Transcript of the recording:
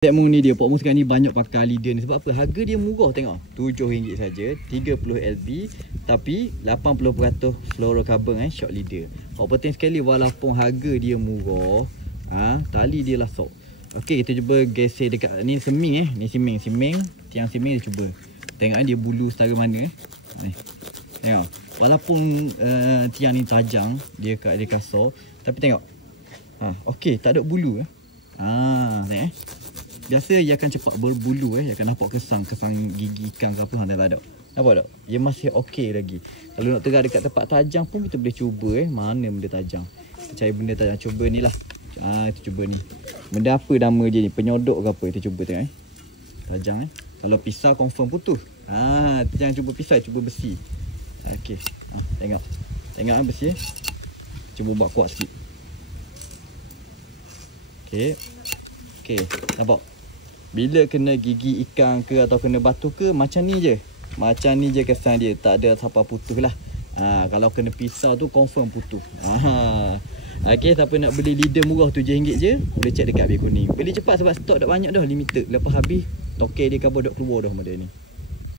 Pok Mu ni dia, Pok Mu sekarang ni banyak pakai leader ni. Sebab apa? Harga dia murah tengok. RM7 saja, 30 LB. Tapi 80% fluorocarbon shock leader. Pok penting sekali walaupun harga dia murah, tali dia lah sok. Okey, kita cuba geser dekat ni seming ni seming, tiang seming dia cuba. Tengok dia bulu setara mana ni. Tengok. Walaupun tiang ni tajam, dia kasar, tapi tengok. Okey, tak ada bulu tengok biasa dia akan cepat berbulu dia akan nampak kesang gigi ikan ke apa tak ada. Nampak tak? Dia masih okey lagi. Kalau nak terang dekat tempat tajam pun kita boleh cuba mana benda tajam. Kita cari benda tajam. Cuba ni lah. Kita cuba ni. Benda apa nama dia ni? Penyodok ke apa? Kita cuba tengok tajam Kalau pisau confirm putus. Jangan cuba pisau, cuba besi. Okey. Tengok. Tengok besi Cuba buat kuat sikit. Okey. Okey, nampak? Bila kena gigi ikan ke atau kena batu ke, macam ni je. Macam ni je kesan dia. Tak ada siapa putus lah. Kalau kena pisau tu confirm putus. Okey, siapa nak beli leader murah RM7 je, boleh check dekat Habis Kuning. Beli cepat sebab stok dah banyak dah, limited. Lepas habis, toke dia kabur dah keluar dah model ni.